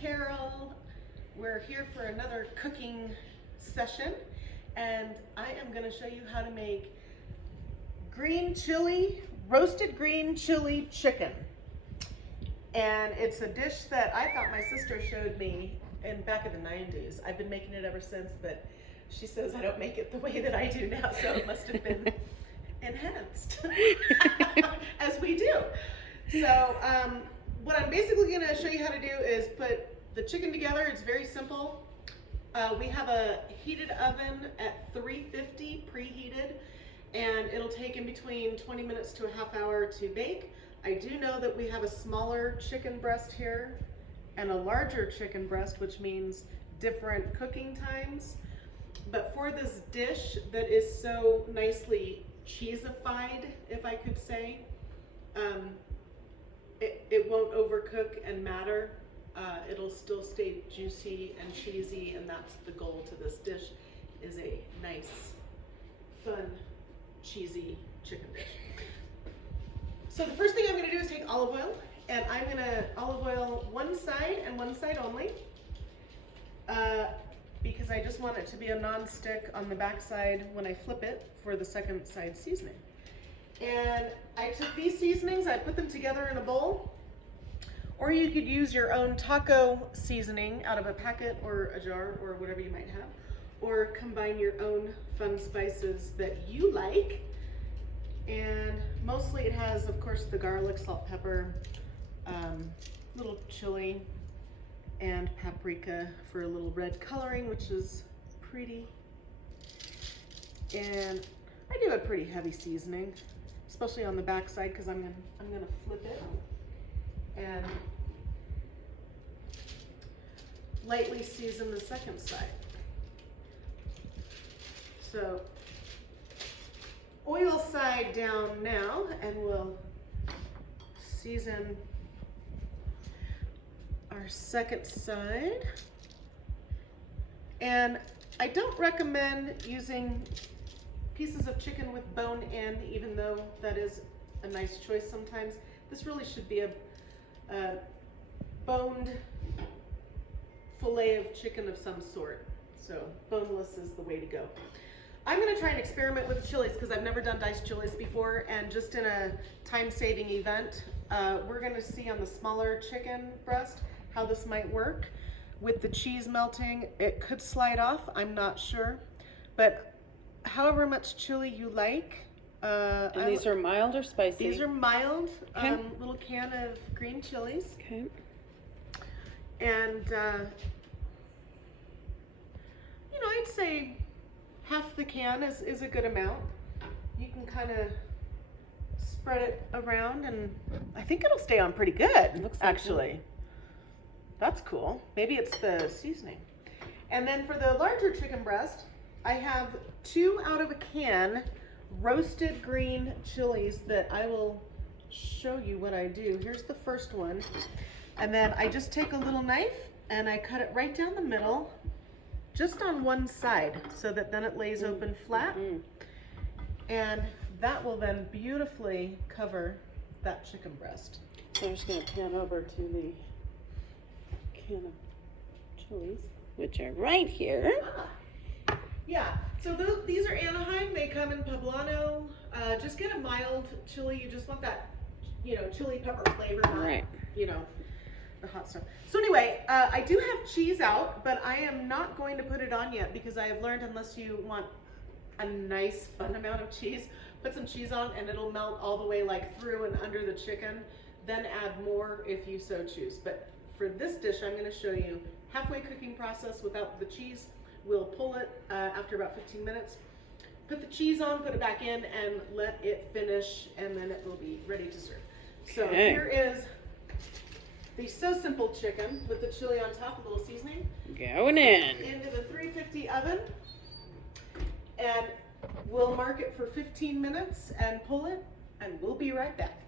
Carol. We're here for another cooking session, and I am going to show you how to make roasted green chili chicken. And it's a dish that I thought my sister showed me back in the 90s. I've been making it ever since, but she says I don't make it the way that I do now, so it must have been enhanced, as we do. So what I'm basically going to show you how to do is put the chicken together. It's very simple. We have a heated oven at 350 preheated, and it'll take in between 20 minutes to a half hour to bake. I do know that we have a smaller chicken breast here and a larger chicken breast, which means different cooking times. But for this dish that is so nicely cheesified, if I could say, it won't overcook and matter. It'll still stay juicy and cheesy, and that's the goal to this dish, is a nice, fun, cheesy chicken dish. So the first thing I'm going to do is take olive oil, and I'm going to olive oil one side and one side only, because I just want it to be a non-stick on the back side when I flip it for the second side seasoning. And I took these seasonings, I put them together in a bowl, or you could use your own taco seasoning out of a packet or a jar or whatever you might have, or combine your own fun spices that you like. And mostly it has, of course, the garlic, salt, pepper, little chili, and paprika for a little red coloring, which is pretty. And I do a pretty heavy seasoning, especially on the back side, because I'm gonna flip it and lightly season the second side. So oil side down now, and we'll season our second side. And I don't recommend using pieces of chicken with bone in, even though that is a nice choice sometimes. This really should be a boned fillet of chicken of some sort. So boneless is the way to go. I'm going to try and experiment with the chilies because I've never done diced chilies before, and just in a time-saving event, we're going to see on the smaller chicken breast how this might work. With the cheese melting, it could slide off, I'm not sure, but however much chili you like. And these are mild or spicy? These are mild, Okay. Little can of green chilies. Okay. And, you know, I'd say half the can is a good amount. You can kind of spread it around, and I think it'll stay on pretty good, Looks like actually. it. That's cool. Maybe it's the seasoning. And then for the larger chicken breast, I have 2 out of a can roasted green chilies that I will show you what I do. Here's the first one. And then I just take a little knife and I cut it right down the middle, just on one side, so that then it lays open flat. And that will then beautifully cover that chicken breast. So I'm just going to pan over to the can of chilies, which are right here. Yeah, so these are Anaheim. They come in poblano. Just get a mild chili. You just want that, you know, chili pepper flavor, not, Right. you know, the hot stuff. So anyway, I do have cheese out, but I am not going to put it on yet because I have learned, unless you want a nice fun amount of cheese, put some cheese on and it'll melt all the way like through and under the chicken. Then add more if you so choose. But for this dish, I'm going to show you halfway cooking process without the cheese. We'll pull it after about 15 minutes. Put the cheese on, put it back in, and let it finish, and then it will be ready to serve. So Okay. here is the So Simple chicken with the chili on top, a little seasoning. Going in. Into the 350 oven, and we'll mark it for 15 minutes and pull it, and we'll be right back.